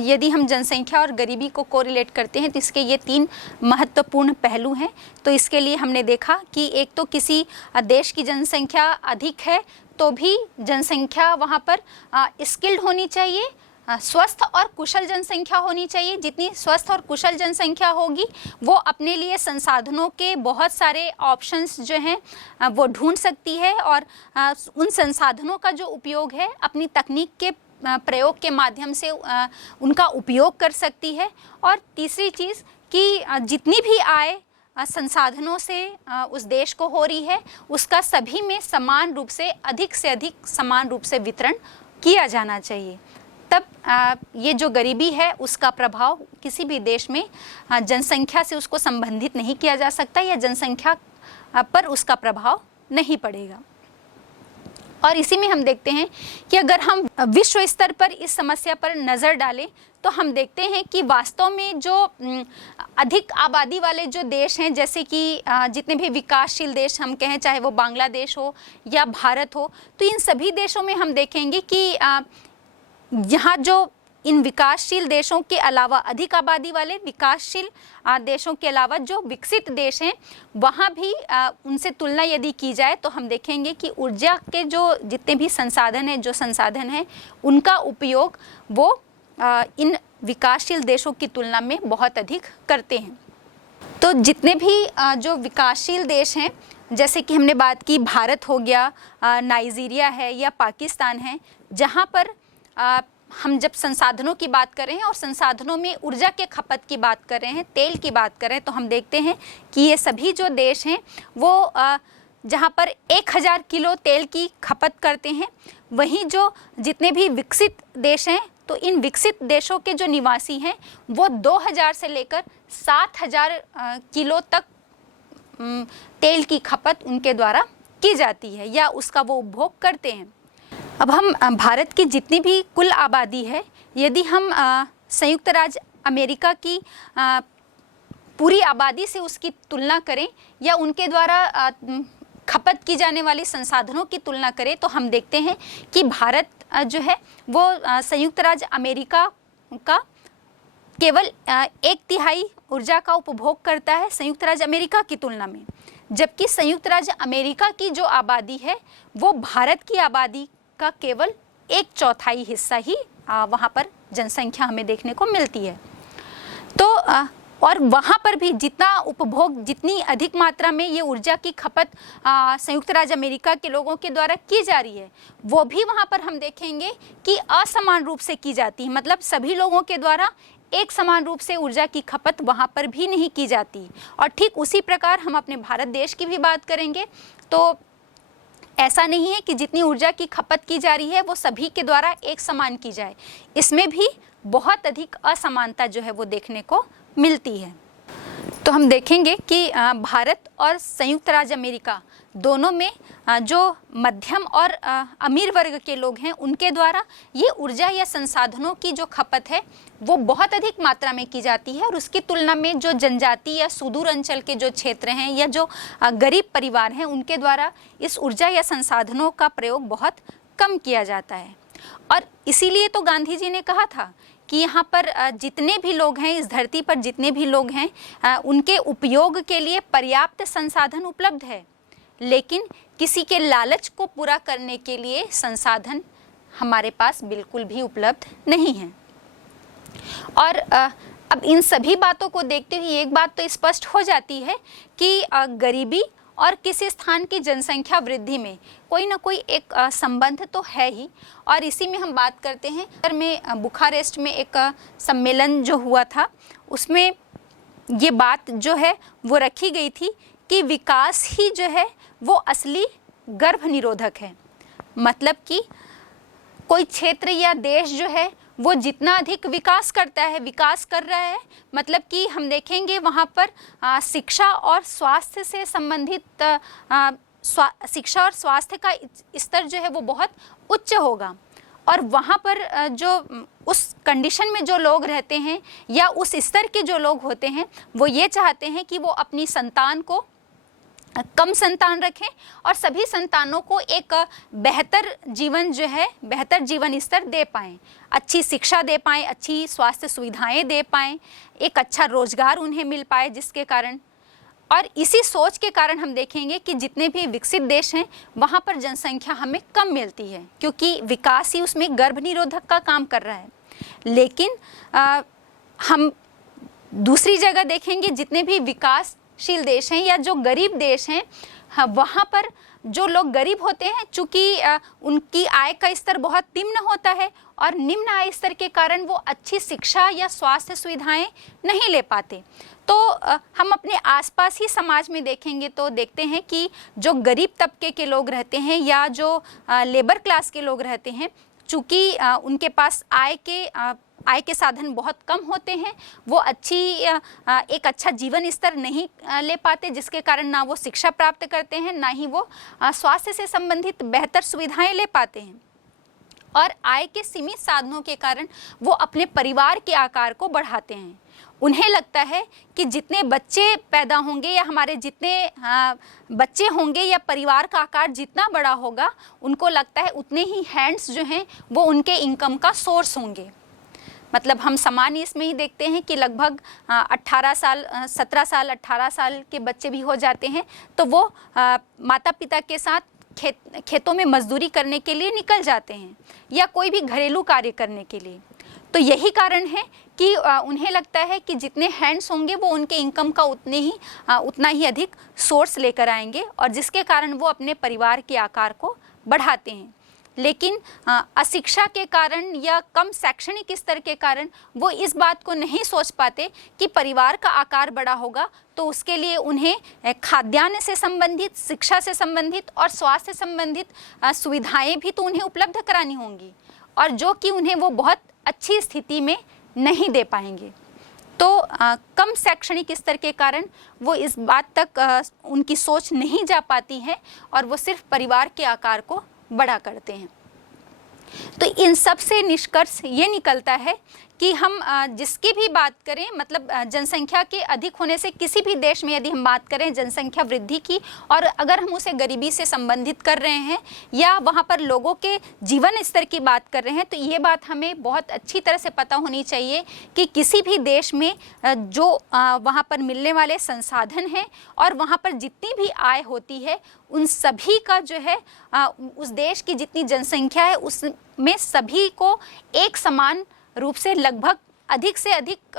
यदि हम जनसंख्या और गरीबी को कोरिलेट करते हैं तो इसके ये 3 महत्वपूर्ण पहलू हैं। तो इसके लिए हमने देखा कि एक तो किसी देश की जनसंख्या अधिक है तो भी जनसंख्या वहाँ पर स्किल्ड होनी चाहिए, स्वस्थ और कुशल जनसंख्या होनी चाहिए। जितनी स्वस्थ और कुशल जनसंख्या होगी वो अपने लिए संसाधनों के बहुत सारे ऑप्शंस जो हैं वो ढूंढ सकती है, और उन संसाधनों का जो उपयोग है अपनी तकनीक के प्रयोग के माध्यम से उनका उपयोग कर सकती है। और तीसरी चीज़ कि जितनी भी आय संसाधनों से उस देश को हो रही है उसका सभी में समान रूप से अधिक समान रूप से वितरण किया जाना चाहिए। तब ये जो गरीबी है उसका प्रभाव किसी भी देश में जनसंख्या से उसको संबंधित नहीं किया जा सकता, या जनसंख्या पर उसका प्रभाव नहीं पड़ेगा। और इसी में हम देखते हैं कि अगर हम विश्व स्तर पर इस समस्या पर नज़र डालें तो हम देखते हैं कि वास्तव में जो अधिक आबादी वाले जो देश हैं, जैसे कि जितने भी विकासशील देश हम कहें, चाहे वो बांग्लादेश हो या भारत हो, तो इन सभी देशों में हम देखेंगे कि यहाँ जो इन विकासशील देशों के अलावा अधिक आबादी वाले विकासशील देशों के अलावा जो विकसित देश हैं वहाँ भी उनसे तुलना यदि की जाए तो हम देखेंगे कि ऊर्जा के जो जितने भी संसाधन हैं उनका उपयोग वो इन विकासशील देशों की तुलना में बहुत अधिक करते हैं। तो जितने भी जो विकासशील देश हैं, जैसे कि हमने बात की भारत हो गया, नाइजीरिया है या पाकिस्तान है, जहाँ पर हम जब संसाधनों की बात कर रहे हैं और संसाधनों में ऊर्जा के खपत की बात कर रहे हैं, तेल की बात कर रहे हैं, तो हम देखते हैं कि ये सभी जो देश हैं वो जहाँ पर 1000 किलो तेल की खपत करते हैं, वहीं जो जितने भी विकसित देश हैं तो इन विकसित देशों के जो निवासी हैं वो 2000 से लेकर 7000 किलो तक तेल की खपत उनके द्वारा की जाती है या उसका वो उपभोग करते हैं। अब हम भारत की जितनी भी कुल आबादी है, यदि हम संयुक्त राज्य अमेरिका की पूरी आबादी से उसकी तुलना करें या उनके द्वारा खपत की जाने वाली संसाधनों की तुलना करें, तो हम देखते हैं कि भारत जो है वो संयुक्त राज्य अमेरिका का केवल 1/3 ऊर्जा का उपभोग करता है संयुक्त राज्य अमेरिका की तुलना में, जबकि संयुक्त राज्य अमेरिका की जो आबादी है वो भारत की आबादी का केवल 1/4 हिस्सा ही वहाँ पर जनसंख्या हमें देखने को मिलती है। तो और वहाँ पर भी जितना उपभोग, जितनी अधिक मात्रा में ये ऊर्जा की खपत संयुक्त राज्य अमेरिका के लोगों के द्वारा की जा रही है, वो भी वहाँ पर हम देखेंगे कि असमान रूप से की जाती है। मतलब सभी लोगों के द्वारा एक समान रूप से ऊर्जा की खपत वहाँ पर भी नहीं की जाती। और ठीक उसी प्रकार हम अपने भारत देश की भी बात करेंगे तो ऐसा नहीं है कि जितनी ऊर्जा की खपत की जा रही है वो सभी के द्वारा एक समान की जाए, इसमें भी बहुत अधिक असमानता जो है वो देखने को मिलती है। तो हम देखेंगे कि भारत और संयुक्त राज्य अमेरिका दोनों में जो मध्यम और अमीर वर्ग के लोग हैं उनके द्वारा ये ऊर्जा या संसाधनों की जो खपत है वो बहुत अधिक मात्रा में की जाती है, और उसकी तुलना में जो जनजाति या सुदूर अंचल के जो क्षेत्र हैं या जो गरीब परिवार हैं उनके द्वारा इस ऊर्जा या संसाधनों का प्रयोग बहुत कम किया जाता है। और इसीलिए तो गांधी जी ने कहा था कि यहाँ पर जितने भी लोग हैं, इस धरती पर जितने भी लोग हैं उनके उपयोग के लिए पर्याप्त संसाधन उपलब्ध है, लेकिन किसी के लालच को पूरा करने के लिए संसाधन हमारे पास बिल्कुल भी उपलब्ध नहीं है। और अब इन सभी बातों को देखते हुए एक बात तो स्पष्ट हो जाती है कि गरीबी और किसी स्थान की जनसंख्या वृद्धि में कोई ना कोई एक संबंध तो है ही। और इसी में हम बात करते हैं में बुखारेस्ट में एक सम्मेलन जो हुआ था उसमें ये बात जो है वो रखी गई थी कि विकास ही जो है वो असली गर्भ निरोधक है। मतलब कि कोई क्षेत्र या देश जो है वो जितना अधिक विकास करता है, विकास कर रहा है, मतलब कि हम देखेंगे वहाँ पर शिक्षा और स्वास्थ्य से संबंधित शिक्षा और स्वास्थ्य का स्तर जो है वो बहुत उच्च होगा। और वहाँ पर जो उस कंडीशन में जो लोग रहते हैं या उस स्तर के जो लोग होते हैं वो ये चाहते हैं कि वो अपनी संतान को कम संतान रखें और सभी संतानों को एक बेहतर जीवन जो है, बेहतर जीवन स्तर दे पाएँ, अच्छी शिक्षा दे पाएँ, अच्छी स्वास्थ्य सुविधाएं दे पाएँ, एक अच्छा रोजगार उन्हें मिल पाए, जिसके कारण, और इसी सोच के कारण हम देखेंगे कि जितने भी विकसित देश हैं वहाँ पर जनसंख्या हमें कम मिलती है, क्योंकि विकास ही उसमें गर्भ निरोधक का काम कर रहा है। लेकिन हम दूसरी जगह देखेंगे जितने भी विकासशील देश हैं या जो गरीब देश हैं, वहाँ पर जो लोग गरीब होते हैं, चूँकि उनकी आय का स्तर बहुत निम्न होता है और निम्न आय स्तर के कारण वो अच्छी शिक्षा या स्वास्थ्य सुविधाएं नहीं ले पाते। तो हम अपने आसपास ही समाज में देखेंगे तो देखते हैं कि जो गरीब तबके के लोग रहते हैं या जो लेबर क्लास के लोग रहते हैं, चूँकि उनके पास आय के साधन बहुत कम होते हैं, वो एक अच्छा जीवन स्तर नहीं ले पाते, जिसके कारण ना वो शिक्षा प्राप्त करते हैं, ना ही वो स्वास्थ्य से संबंधित बेहतर सुविधाएं ले पाते हैं। और आय के सीमित साधनों के कारण वो अपने परिवार के आकार को बढ़ाते हैं। उन्हें लगता है कि जितने बच्चे पैदा होंगे या हमारे जितने बच्चे होंगे या परिवार का आकार जितना बड़ा होगा, उनको लगता है उतने ही हैंड्स जो हैं वो उनके इनकम का सोर्स होंगे। मतलब हम सामान्य इसमें ही देखते हैं कि लगभग 17 साल 18 साल के बच्चे भी हो जाते हैं तो वो माता पिता के साथ खेतों में मजदूरी करने के लिए निकल जाते हैं या कोई भी घरेलू कार्य करने के लिए। तो यही कारण है कि उन्हें लगता है कि जितने हैंड्स होंगे वो उनके इनकम का उतना ही अधिक सोर्स लेकर आएंगे, और जिसके कारण वो अपने परिवार के आकार को बढ़ाते हैं। लेकिन अशिक्षा के कारण या कम शैक्षणिक स्तर के कारण वो इस बात को नहीं सोच पाते कि परिवार का आकार बड़ा होगा तो उसके लिए उन्हें खाद्यान्न से संबंधित, शिक्षा से संबंधित और स्वास्थ्य से संबंधित सुविधाएं भी तो उन्हें उपलब्ध करानी होंगी, और जो कि उन्हें वो बहुत अच्छी स्थिति में नहीं दे पाएंगे। तो कम शैक्षणिक स्तर के कारण वो इस बात तक उनकी सोच नहीं जा पाती है और वो सिर्फ परिवार के आकार को बड़ा करते हैं। तो इन सब से निष्कर्ष ये निकलता है कि हम जिसकी भी बात करें, मतलब जनसंख्या के अधिक होने से किसी भी देश में यदि हम बात करें जनसंख्या वृद्धि की, और अगर हम उसे गरीबी से संबंधित कर रहे हैं या वहाँ पर लोगों के जीवन स्तर की बात कर रहे हैं, तो ये बात हमें बहुत अच्छी तरह से पता होनी चाहिए कि किसी भी देश में जो वहाँ पर मिलने वाले संसाधन हैं और वहाँ पर जितनी भी आय होती है, उन सभी का जो है उस देश की जितनी जनसंख्या है उसमें सभी को एक समान रूप से लगभग अधिक से अधिक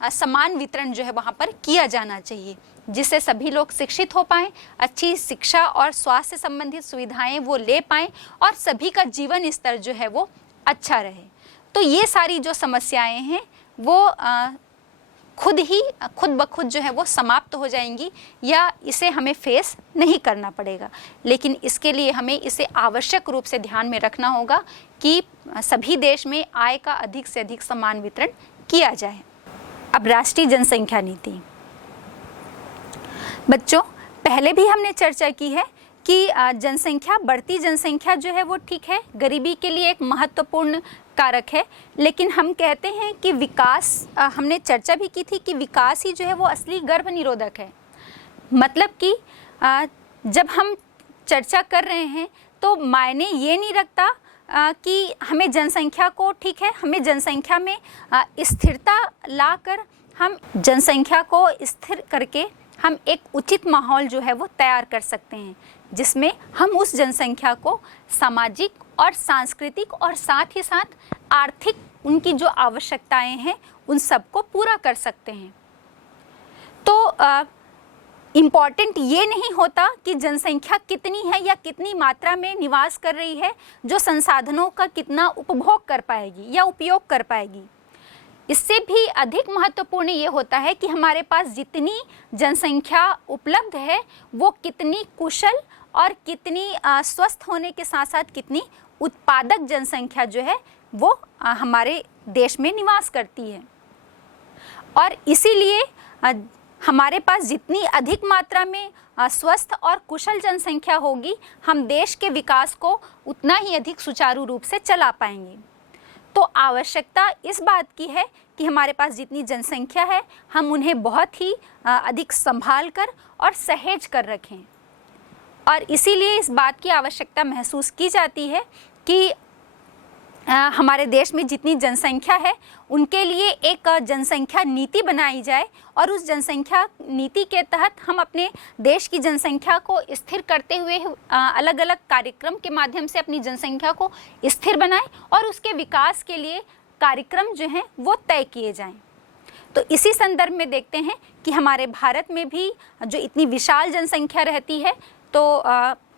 समान वितरण जो है वहाँ पर किया जाना चाहिए, जिससे सभी लोग शिक्षित हो पाएँ, अच्छी शिक्षा और स्वास्थ्य संबंधित सुविधाएं वो ले पाएँ और सभी का जीवन स्तर जो है वो अच्छा रहे। तो ये सारी जो समस्याएं हैं वो खुद ब खुद जो है वो समाप्त हो जाएंगी या इसे हमें फेस नहीं करना पड़ेगा। लेकिन इसके लिए हमें इसे आवश्यक रूप से ध्यान में रखना होगा कि सभी देश में आय का अधिक से अधिक समान वितरण किया जाए। अब राष्ट्रीय जनसंख्या नीति। बच्चों, पहले भी हमने चर्चा की है कि बढ़ती जनसंख्या जो है वो ठीक है, गरीबी के लिए एक महत्वपूर्ण कारक है, लेकिन हम कहते हैं कि विकास, हमने चर्चा भी की थी कि विकास ही जो है वो असली गर्भ निरोधक है। मतलब कि जब हम चर्चा कर रहे हैं तो मायने ये नहीं रखता कि हमें जनसंख्या को, ठीक है, हमें जनसंख्या में स्थिरता लाकर, हम जनसंख्या को स्थिर करके हम एक उचित माहौल जो है वो तैयार कर सकते हैं, जिसमें हम उस जनसंख्या को सामाजिक और सांस्कृतिक और साथ ही साथ आर्थिक उनकी जो आवश्यकताएं हैं उन सबको पूरा कर सकते हैं। तो इम्पॉर्टेंट ये नहीं होता कि जनसंख्या कितनी है या कितनी मात्रा में निवास कर रही है, जो संसाधनों का कितना उपभोग कर पाएगी या उपयोग कर पाएगी। इससे भी अधिक महत्वपूर्ण ये होता है कि हमारे पास जितनी जनसंख्या उपलब्ध है वो कितनी कुशल और कितनी स्वस्थ होने के साथ साथ कितनी उत्पादक जनसंख्या जो है वो हमारे देश में निवास करती है। और इसीलिए हमारे पास जितनी अधिक मात्रा में स्वस्थ और कुशल जनसंख्या होगी, हम देश के विकास को उतना ही अधिक सुचारू रूप से चला पाएंगे। तो आवश्यकता इस बात की है कि हमारे पास जितनी जनसंख्या है हम उन्हें बहुत ही अधिक संभाल कर और सहेज कर रखें। और इसीलिए इस बात की आवश्यकता महसूस की जाती है कि हमारे देश में जितनी जनसंख्या है उनके लिए एक जनसंख्या नीति बनाई जाए और उस जनसंख्या नीति के तहत हम अपने देश की जनसंख्या को स्थिर करते हुए अलग अलग कार्यक्रम के माध्यम से अपनी जनसंख्या को स्थिर बनाएं और उसके विकास के लिए कार्यक्रम जो हैं वो तय किए जाएं। तो इसी संदर्भ में देखते हैं कि हमारे भारत में भी जो इतनी विशाल जनसंख्या रहती है तो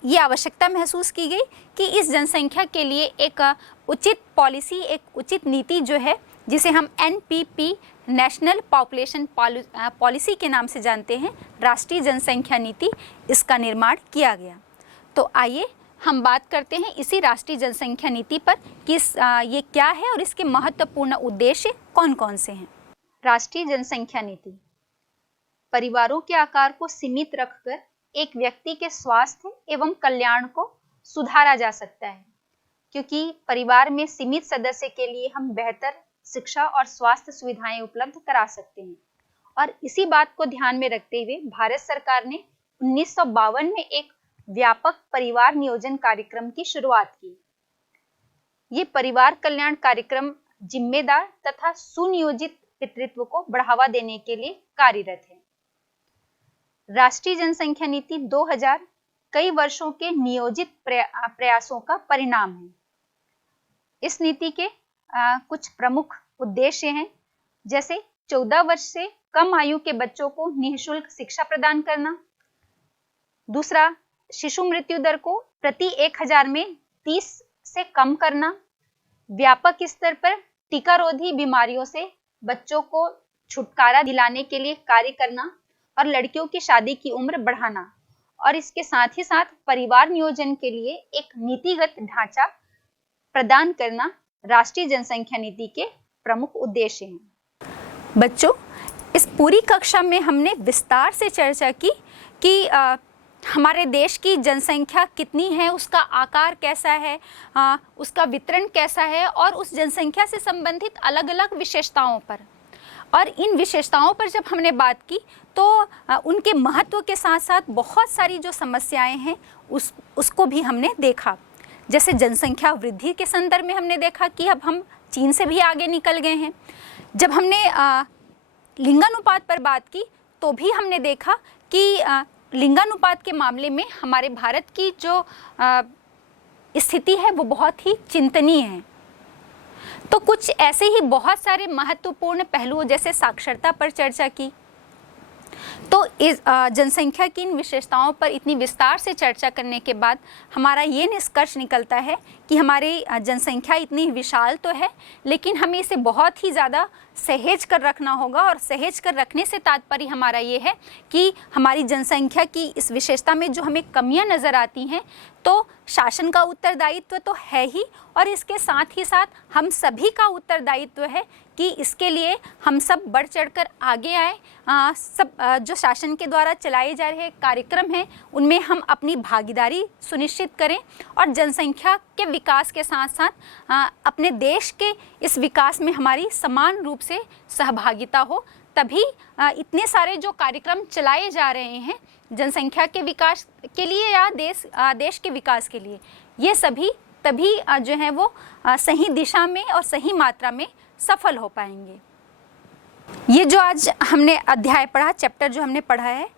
ये आवश्यकता महसूस की गई कि इस जनसंख्या के लिए एक उचित पॉलिसी, एक उचित नीति जो है जिसे हम NPP नेशनल पॉपुलेशन पॉलिसी के नाम से जानते हैं, राष्ट्रीय जनसंख्या नीति, इसका निर्माण किया गया। तो आइए हम बात करते हैं इसी राष्ट्रीय जनसंख्या नीति पर कि ये क्या है और इसके महत्वपूर्ण उद्देश्य कौन कौन से हैं। राष्ट्रीय जनसंख्या नीति परिवारों के आकार को सीमित रखकर एक व्यक्ति के स्वास्थ्य एवं कल्याण को सुधारा जा सकता है, क्योंकि परिवार में सीमित सदस्य के लिए हम बेहतर शिक्षा और स्वास्थ्य सुविधाएं उपलब्ध करा सकते हैं। और इसी बात को ध्यान में रखते हुए भारत सरकार ने 1952 में एक व्यापक परिवार नियोजन कार्यक्रम की शुरुआत की। ये परिवार कल्याण कार्यक्रम जिम्मेदार तथा सुनियोजित पितृत्व को बढ़ावा देने के लिए कार्यरत है। राष्ट्रीय जनसंख्या नीति 2000 कई वर्षों के नियोजित प्रयासों का परिणाम है। इस नीति के कुछ प्रमुख उद्देश्य हैं, जैसे 14 वर्ष से कम आयु के बच्चों को निःशुल्क शिक्षा प्रदान करना। दूसरा, शिशु मृत्यु दर को प्रति 1000 में 30 से कम करना। व्यापक स्तर पर टीकारोधी बीमारियों से बच्चों को छुटकारा दिलाने के लिए कार्य करना और लड़कियों की शादी की उम्र बढ़ाना। और इसके साथ ही साथ परिवार नियोजन के लिए एक नीतिगत ढांचा प्रदान करना राष्ट्रीय जनसंख्या नीति के प्रमुख उद्देश्य हैं। बच्चों, इस पूरी कक्षा में हमने विस्तार से चर्चा की कि हमारे देश की जनसंख्या कितनी है, उसका आकार कैसा है, उसका वितरण कैसा है और उस जनसंख्या से संबंधित अलग अलग विशेषताओं पर। और इन विशेषताओं पर जब हमने बात की तो उनके महत्व के साथ साथ बहुत सारी जो समस्याएं हैं उसको भी हमने देखा। जैसे जनसंख्या वृद्धि के संदर्भ में हमने देखा कि अब हम चीन से भी आगे निकल गए हैं। जब हमने लिंगानुपात पर बात की तो भी हमने देखा कि लिंगानुपात के मामले में हमारे भारत की जो स्थिति है वो बहुत ही चिंतनीय है। तो कुछ ऐसे ही बहुत सारे महत्वपूर्ण पहलुओं जैसे साक्षरता पर चर्चा की। तो इस जनसंख्या की इन विशेषताओं पर इतनी विस्तार से चर्चा करने के बाद हमारा ये निष्कर्ष निकलता है कि हमारी जनसंख्या इतनी विशाल तो है, लेकिन हमें इसे बहुत ही ज़्यादा सहेज कर रखना होगा। और सहेज कर रखने से तात्पर्य हमारा ये है कि हमारी जनसंख्या की इस विशेषता में जो हमें कमियां नज़र आती हैं तो शासन का उत्तरदायित्व तो है ही, और इसके साथ ही साथ हम सभी का उत्तरदायित्व है कि इसके लिए हम सब बढ़ चढ़कर आगे आए। जो शासन के द्वारा चलाए जा रहे कार्यक्रम हैं उनमें हम अपनी भागीदारी सुनिश्चित करें और जनसंख्या के विकास के साथ साथ अपने देश के इस विकास में हमारी समान रूप से सहभागिता हो। तभी इतने सारे जो कार्यक्रम चलाए जा रहे हैं जनसंख्या के विकास के लिए या देश के विकास के लिए, ये सभी तभी जो है वो सही दिशा में और सही मात्रा में सफल हो पाएंगे। ये जो आज हमने अध्याय पढ़ा, चैप्टर जो हमने पढ़ा है,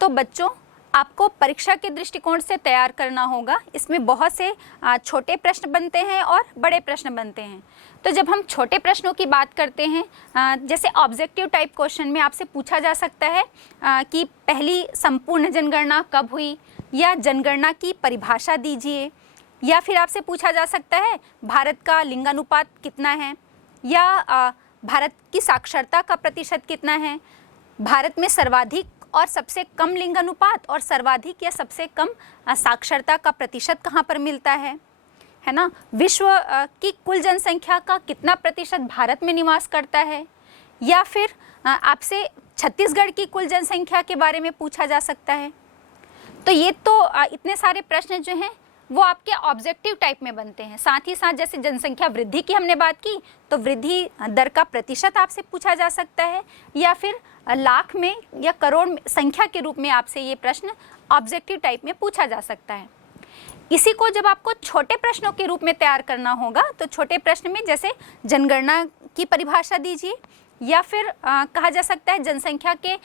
तो बच्चों आपको परीक्षा के दृष्टिकोण से तैयार करना होगा। इसमें बहुत से छोटे प्रश्न बनते हैं और बड़े प्रश्न बनते हैं। तो जब हम छोटे प्रश्नों की बात करते हैं, जैसे ऑब्जेक्टिव टाइप क्वेश्चन में आपसे पूछा जा सकता है कि पहली संपूर्ण जनगणना कब हुई, या जनगणना की परिभाषा दीजिए, या फिर आपसे पूछा जा सकता है भारत का लिंगानुपात कितना है, या भारत की साक्षरता का प्रतिशत कितना है, भारत में सर्वाधिक और सबसे कम लिंगानुपात और सर्वाधिक या सबसे कम साक्षरता का प्रतिशत कहाँ पर मिलता है ना। विश्व की कुल जनसंख्या का कितना प्रतिशत भारत में निवास करता है, या फिर आपसे छत्तीसगढ़ की कुल जनसंख्या के बारे में पूछा जा सकता है। तो ये तो इतने सारे प्रश्न जो हैं वो आपके ऑब्जेक्टिव टाइप में बनते हैं। साथ ही साथ जैसे जनसंख्या वृद्धि की हमने बात की, तो वृद्धि दर का प्रतिशत आपसे पूछा जा सकता है, या फिर लाख में या करोड़ संख्या के रूप में आपसे ये प्रश्न ऑब्जेक्टिव टाइप में पूछा जा सकता है। इसी को जब आपको छोटे प्रश्नों के रूप में तैयार करना होगा, तो छोटे प्रश्न में जैसे जनगणना की परिभाषा दीजिए, या फिर कहा जा सकता है जनसंख्या के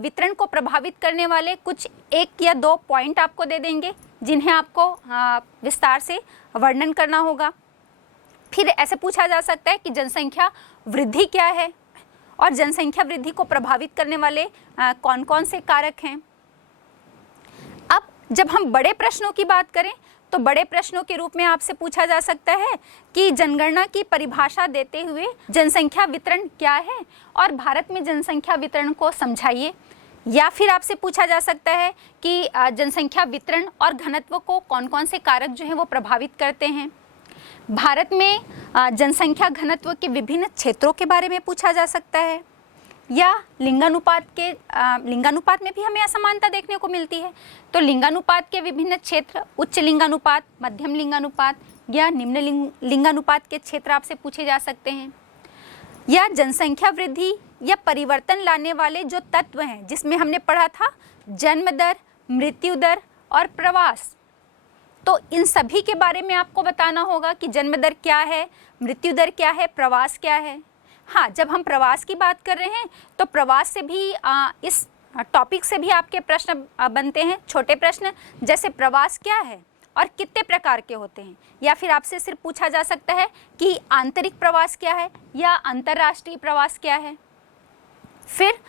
वितरण को प्रभावित करने वाले कुछ 1 या 2 पॉइंट आपको दे देंगे, जिन्हें आपको विस्तार से वर्णन करना होगा। फिर ऐसे पूछा जा सकता है कि जनसंख्या वृद्धि क्या है और जनसंख्या वृद्धि को प्रभावित करने वाले कौन कौन से कारक हैं। अब जब हम बड़े प्रश्नों की बात करें, तो बड़े प्रश्नों के रूप में आपसे पूछा जा सकता है कि जनगणना की परिभाषा देते हुए जनसंख्या वितरण क्या है और भारत में जनसंख्या वितरण को समझाइए। या फिर आपसे पूछा जा सकता है कि जनसंख्या वितरण और घनत्व को कौन कौन से कारक जो हैं वो प्रभावित करते हैं। भारत में जनसंख्या घनत्व के विभिन्न क्षेत्रों के बारे में पूछा जा सकता है, या लिंगानुपात में भी हमें असमानता देखने को मिलती है, तो लिंगानुपात के विभिन्न क्षेत्र, उच्च लिंगानुपात, मध्यम लिंगानुपात या निम्न लिंगानुपात के क्षेत्र आपसे पूछे जा सकते हैं। या जनसंख्या वृद्धि या परिवर्तन लाने वाले जो तत्व हैं, जिसमें हमने पढ़ा था जन्म दर, मृत्यु दर और प्रवास, तो इन सभी के बारे में आपको बताना होगा कि जन्म दर क्या है, मृत्यु दर क्या है, प्रवास क्या है। हाँ, जब हम प्रवास की बात कर रहे हैं तो प्रवास से भी इस टॉपिक से भी आपके प्रश्न बनते हैं, छोटे प्रश्न, जैसे प्रवास क्या है और कितने प्रकार के होते हैं। या फिर आपसे सिर्फ पूछा जा सकता है कि आंतरिक प्रवास क्या है या अंतर्राष्ट्रीय प्रवास क्या है। फिर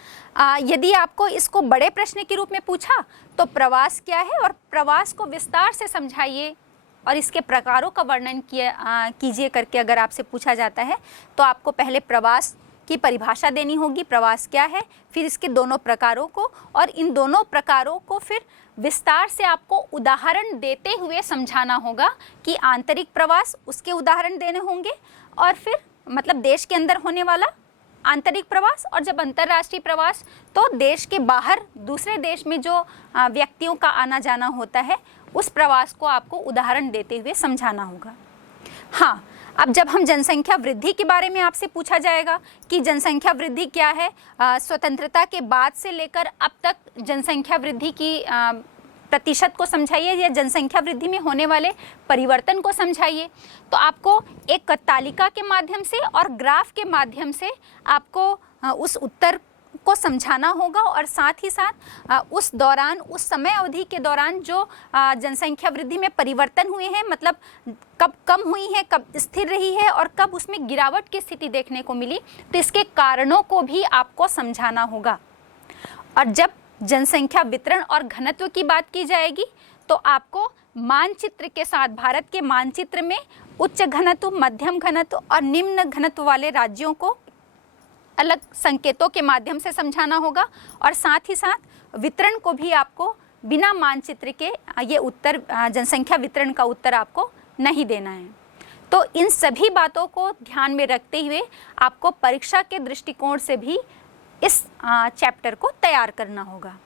यदि आपको इसको बड़े प्रश्न के रूप में पूछा तो प्रवास क्या है और प्रवास को विस्तार से समझाइए और इसके प्रकारों का वर्णन कीजिए करके अगर आपसे पूछा जाता है, तो आपको पहले प्रवास की परिभाषा देनी होगी, प्रवास क्या है, फिर इसके दोनों प्रकारों को, और इन दोनों प्रकारों को फिर विस्तार से आपको उदाहरण देते हुए समझाना होगा कि आंतरिक प्रवास, उसके उदाहरण देने होंगे, और फिर मतलब देश के अंदर होने वाला आंतरिक प्रवास, और जब अंतर्राष्ट्रीय प्रवास तो देश के बाहर दूसरे देश में जो व्यक्तियों का आना जाना होता है, उस प्रवास को आपको उदाहरण देते हुए समझाना होगा। हाँ, अब जब हम जनसंख्या वृद्धि के बारे में आपसे पूछा जाएगा कि जनसंख्या वृद्धि क्या है, स्वतंत्रता के बाद से लेकर अब तक जनसंख्या वृद्धि की प्रतिशत को समझाइए या जनसंख्या वृद्धि में होने वाले परिवर्तन को समझाइए, तो आपको एक तालिका के माध्यम से और ग्राफ के माध्यम से आपको उस उत्तर को समझाना होगा, और साथ ही साथ उस दौरान, उस समय अवधि के दौरान जो जनसंख्या वृद्धि में परिवर्तन हुए हैं, मतलब कब कम हुई है, कब स्थिर रही है और कब उसमें गिरावट की स्थिति देखने को मिली, तो इसके कारणों को भी आपको समझाना होगा। और जब जनसंख्या वितरण और घनत्व की बात की जाएगी, तो आपको मानचित्र के साथ, भारत के मानचित्र में उच्च घनत्व, मध्यम घनत्व और निम्न घनत्व वाले राज्यों को अलग संकेतों के माध्यम से समझाना होगा, और साथ ही साथ वितरण को भी आपको बिना मानचित्र के ये उत्तर, जनसंख्या वितरण का उत्तर आपको नहीं देना है। तो इन सभी बातों को ध्यान में रखते हुए आपको परीक्षा के दृष्टिकोण से भी इस चैप्टर को तैयार करना होगा।